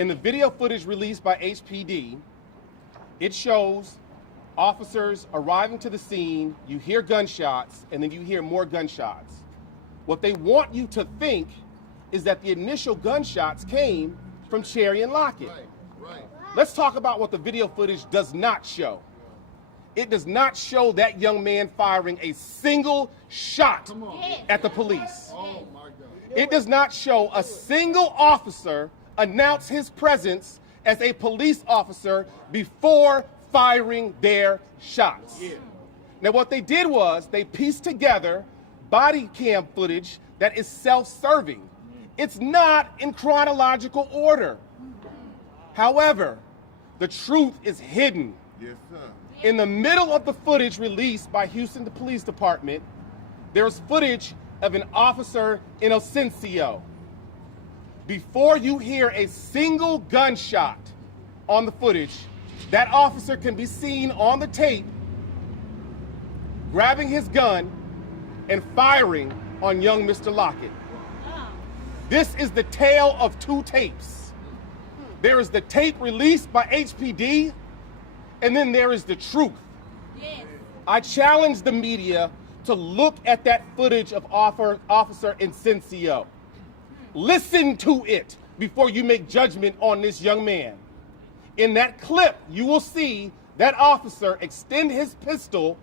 In the video footage released by HPD, it shows officers arriving to the scene, you hear gunshots, and then you hear more gunshots. What they want you to think is that the initial gunshots came from Charion Lockett. Right. Let's talk about what the video footage does not show. It does not show that young man firing a single shot at the police. Oh my God. It does not show a single officer announce his presence as a police officer before firing their shots. Now what they did was they pieced together body cam footage that is self-serving. It's not in chronological order. However, the truth is hidden. Yes, sir. In the middle of the footage released by Houston Police Department, there's footage of an officer in Osencio. Before you hear a single gunshot on the footage, that officer can be seen on the tape grabbing his gun and firing on young Mr. Lockett. This is the tale of two tapes. There is the tape released by HPD, and then there is the truth. Yes. I challenge the media to look at that footage of Officer Osencio. Listen to it before you make judgment on this young man. In that clip, you will see that officer extend his pistol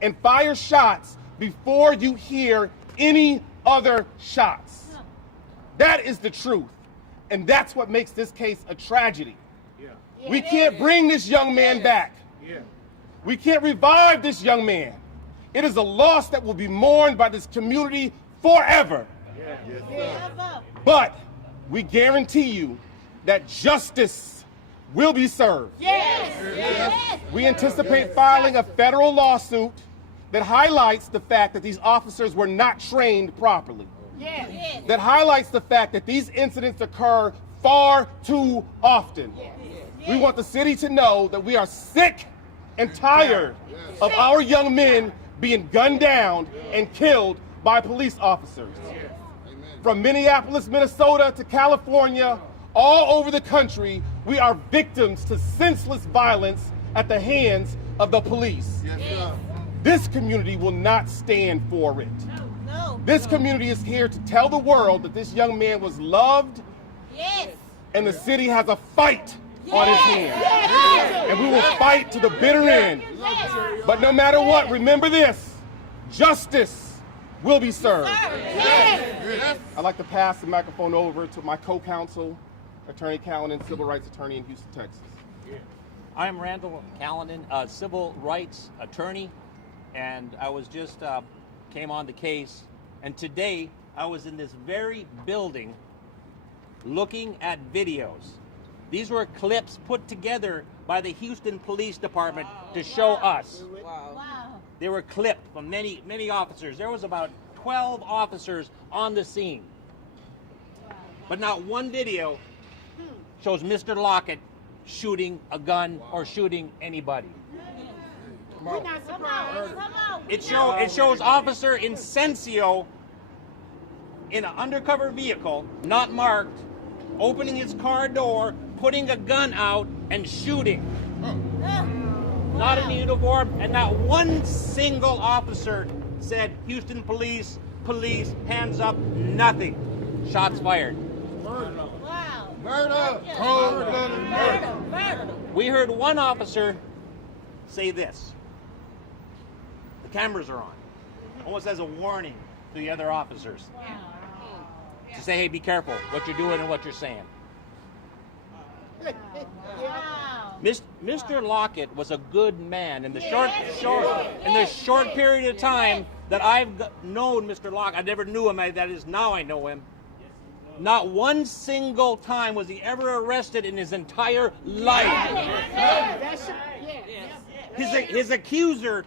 and fire shots before you hear any other shots. That is the truth, and that's what makes this case a tragedy. We can't bring this young man back. We can't revive this young man. It is a loss that will be mourned by this community forever. But we guarantee you that justice will be served. We anticipate filing a federal lawsuit that highlights the fact that these officers were not trained properly. That highlights the fact that these incidents occur far too often. We want the city to know that we are sick and tired of our young men being gunned down and killed by police officers. From Minneapolis, Minnesota to California, all over the country, we are victims to senseless violence at the hands of the police. This community will not stand for it. This community is here to tell the world that this young man was loved, and the city has a fight on its hands. And we will fight to the bitter end. But no matter what, remember this, justice will be served. I'd like to pass the microphone over to my co-counsel, Attorney Callanan, civil rights attorney in Houston, Texas. I'm Randall Callanan, a civil rights attorney, and I was just came on the case, and today I was in this very building looking at videos. These were clips put together by the Houston Police Department to show us. They were clipped from many officers. There was about 12 officers on the scene. But not one video shows Mr. Lockett shooting a gun or shooting anybody. We're not surprised. It shows Officer Osencio in an undercover vehicle, not marked, opening his car door, putting a gun out, and shooting. Not in uniform, and not one single officer said, "Houston police, police, hands up," nothing. Shots fired. Murder. We heard one officer say this. The cameras are on. Almost as a warning to the other officers. To say, hey, be careful what you're doing and what you're saying. Mr. Lockett was a good man. In the short period of time that I've known Mr. Lockett, I never knew him. That is, now I know him. Not one single time was he ever arrested in his entire life. His accuser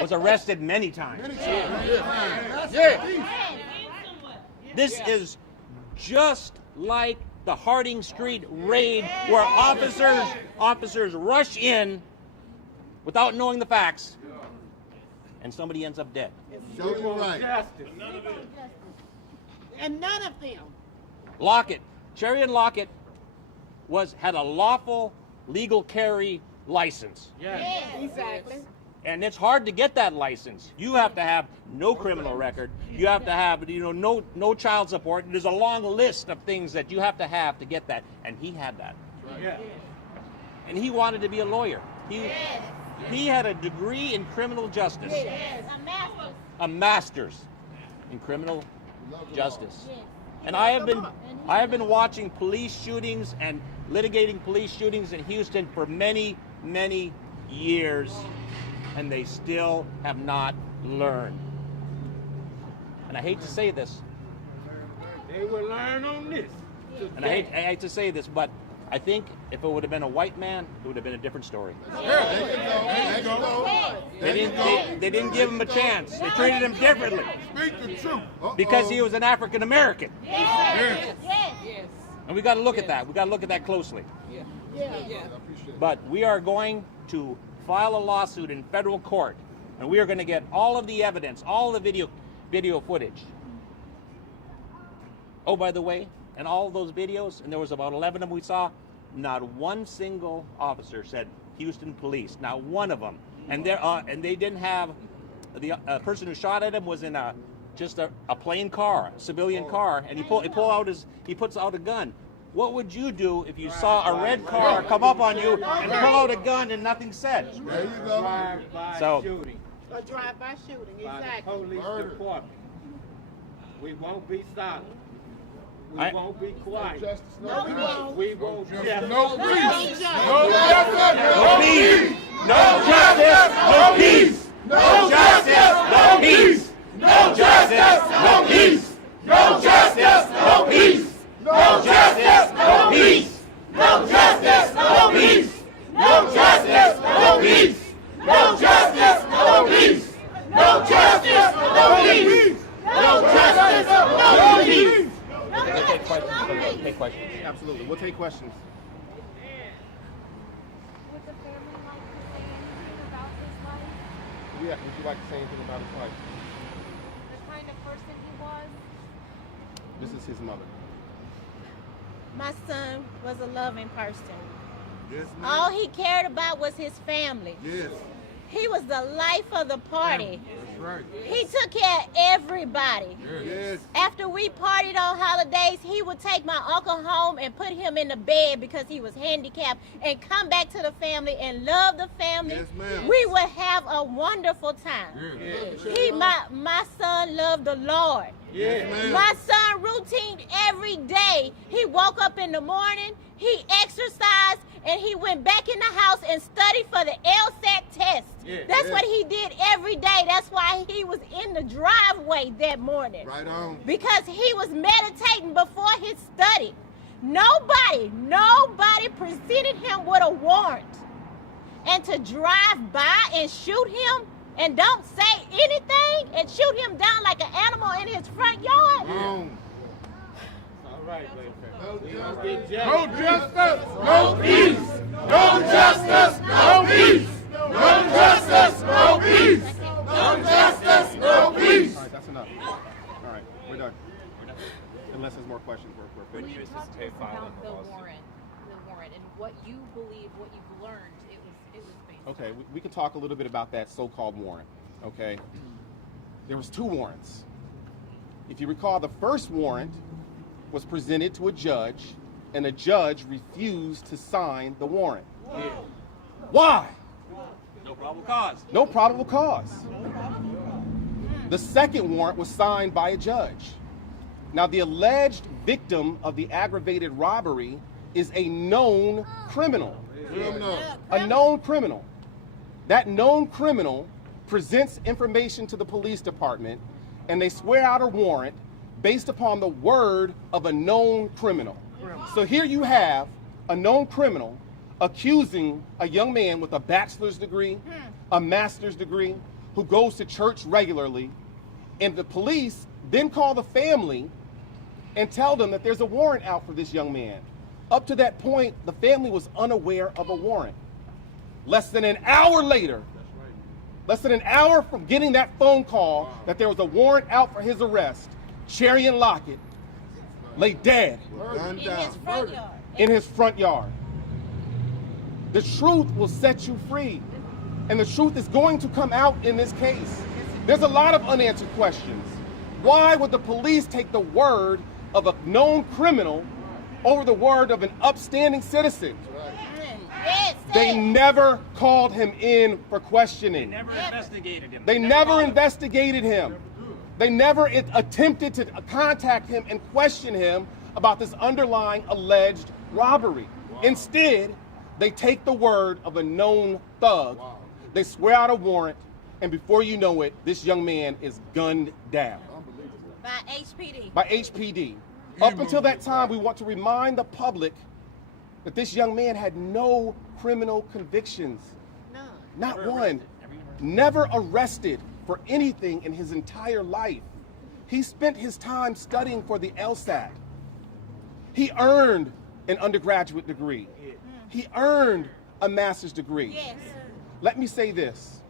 was arrested many times. This is just like the Harding Street raid, where officers rush in without knowing the facts, and somebody ends up dead. Show you right. And none of them. Lockett, Charion Lockett, had a lawful legal carry license. Yes, exactly. And it's hard to get that license. You have to have no criminal record. You have to have, no child support. There's a long list of things that you have to get that. And he had that. Yeah. And he wanted to be a lawyer. He had a degree in criminal justice. Yes, a master's. A master's in criminal justice. And I have been watching police shootings and litigating police shootings in Houston for many, many years, and they still have not learned. And I hate to say this. They will learn on this. And I hate to say this, but I think if it would have been a white man, it would have been a different story. They didn't give him a chance. They treated him differently. Speak the truth. Because he was an African American. Yes. And we got to look at that. We got to look at that closely. But we are going to file a lawsuit in federal court, and we are going to get all of the evidence, all of the video footage. Oh, by the way, and all of those videos, and there was about 11 of them we saw, not one single officer said Houston police, not one of them. And they didn't have, the person who shot at him was in just a plain car, a civilian car, and he puts out a gun. What would you do if you saw a red car come up on you and pull out a gun and nothing said? There you go. So, Shooting A drive-by shooting, by the exactly. police department. We won't be silent. We won't be quiet. Justice, No, we won't. We won't no just peace. No No peace, no justice, no peace, no justice, no peace, no justice, no peace, no justice, no peace, no justice, no peace, no justice, no peace, no justice, no peace, no justice, no peace, no justice, no peace, no justice, no peace. Take questions. Absolutely. We'll take questions. Would the family like to say anything about his life? Yeah, would you like to say anything about his life? The kind of person he was? This is his mother. My son was a loving person. Yes, ma'am. All he cared about was his family. Yes. He was the life of the party. That's right. He took care of everybody. Yes. After we partied on holidays, he would take my uncle home and put him in the bed because he was handicapped and come back to the family and love the family. Yes, ma'am. We would have a wonderful time. My son loved the Lord. Yes, ma'am. My son routine every day. He woke up in the morning, he exercised, and he went back in the house and studied for the LSAT test. That's what he did every day. That's why he was in the driveway that morning. Right on. Because he was meditating before his study. Nobody presented him with a warrant. And to drive by and shoot him and don't say anything and shoot him down like an animal in his front yard. all right, baby. No We don't justice. get No jealous. justice. No peace. No justice. No peace. No justice. No peace. No justice. No peace. All right, that's enough. All right, we're done. Unless there's more questions, we're When finished. you talk to us about the warrant, and what you believe, what you've learned, it was based. Okay, we can talk a little bit about that so-called warrant. Okay, there was two warrants. If you recall, the first warrant was presented to a judge, and the judge refused to sign the warrant. Why? No probable cause. No probable cause. The second warrant was signed by a judge. Now, the alleged victim of the aggravated robbery is a known criminal. A known criminal. That known criminal presents information to the police department, and they swear out a warrant based upon the word of a known criminal. So here you have a known criminal accusing a young man with a bachelor's degree, a master's degree, who goes to church regularly, and the police then call the family and tell them that there's a warrant out for this young man. Up to that point, the family was unaware of a warrant. Less than an hour later, less than an hour from getting that phone call that there was a warrant out for his arrest, Charion Lockett lay dead Gunned In his down. front yard. in his front yard. The truth will set you free. And the truth is going to come out in this case. There's a lot of unanswered questions. Why would the police take the word of a known criminal over the word of an upstanding citizen? Yes, They never called him in for questioning. Never investigated him. They never investigated him. They never attempted to contact him and question him about this underlying alleged robbery. Instead, they take the word of a known thug. They swear out a warrant, and before you know it, this young man is gunned down. by HPD. By HPD. Up until that time, we want to remind the public that this young man had no criminal convictions. None. Not one. Never arrested for anything in his entire life. He spent his time studying for the LSAT. He earned an undergraduate degree. He earned a master's degree. Yes. Let me say this.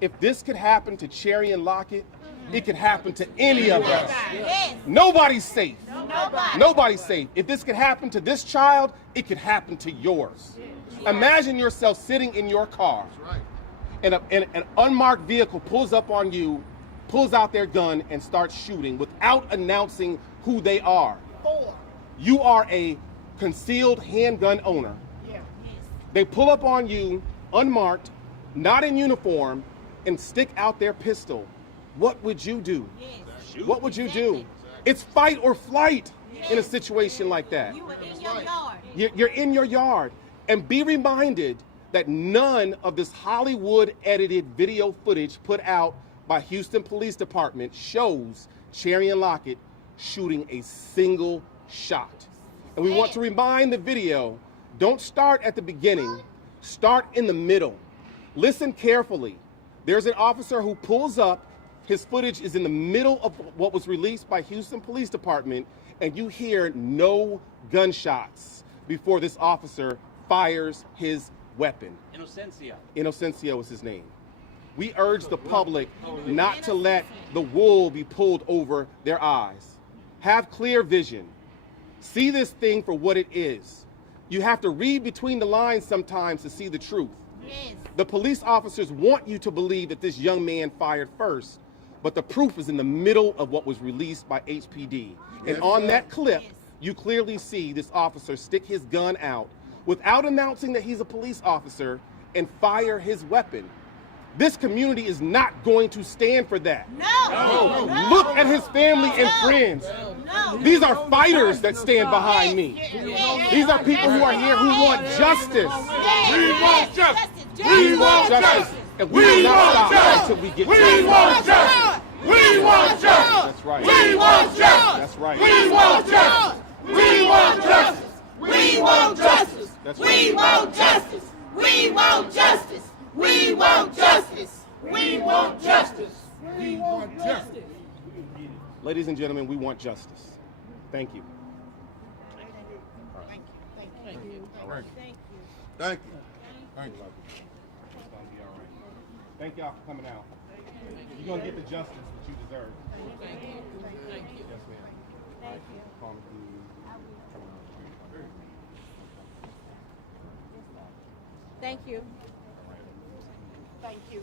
If this could happen to Charion Lockett, it could happen to any of us. Yes. Nobody's safe. Nobody. Nobody's safe. If this could happen to this child, it could happen to yours. Imagine yourself sitting in your car, and an unmarked vehicle pulls up on you, pulls out their gun, and starts shooting without announcing who they are. You are a concealed handgun owner. They pull up on you, unmarked, not in uniform, and stick out their pistol. What would you do? Yes. What would you do? It's fight or flight in a situation like that. You were in your yard. You're in your yard. And be reminded that none of this Hollywood-edited video footage put out by Houston Police Department shows Charion Lockett shooting a single shot. And we want to remind the video, don't start at the beginning, start in the middle. Listen carefully. There's an officer who pulls up, his footage is in the middle of what was released by Houston Police Department, and you hear no gunshots before this officer fires his weapon. Inocencio is his name. We urge the public not to let the wool be pulled over their eyes. Have clear vision. See this thing for what it is. You have to read between the lines sometimes to see the truth. Yes. The police officers want you to believe that this young man fired first, but the proof is in the middle of what was released by HPD. And on that clip, you clearly see this officer stick his gun out without announcing that he's a police officer and fire his weapon. This community is not going to stand for that. No. Look at his family and friends. No. These are fighters that stand behind me. These are people who are here who want justice. We want justice. We want Justice. And we will not stop until we get We justice. want justice. We want justice. That's right. We want justice. That's right. We want justice. We want justice. We want justice. That's We right. want justice. We want justice. We want justice. We want justice. We want justice. Ladies and gentlemen, we want justice. Thank you. Thank you. Thank you. Thank you. Thank y'all for coming out. You're going to get the justice that you deserve. Thank you. Yes, ma'am. Thank you. Call me. Thank you. Thank you.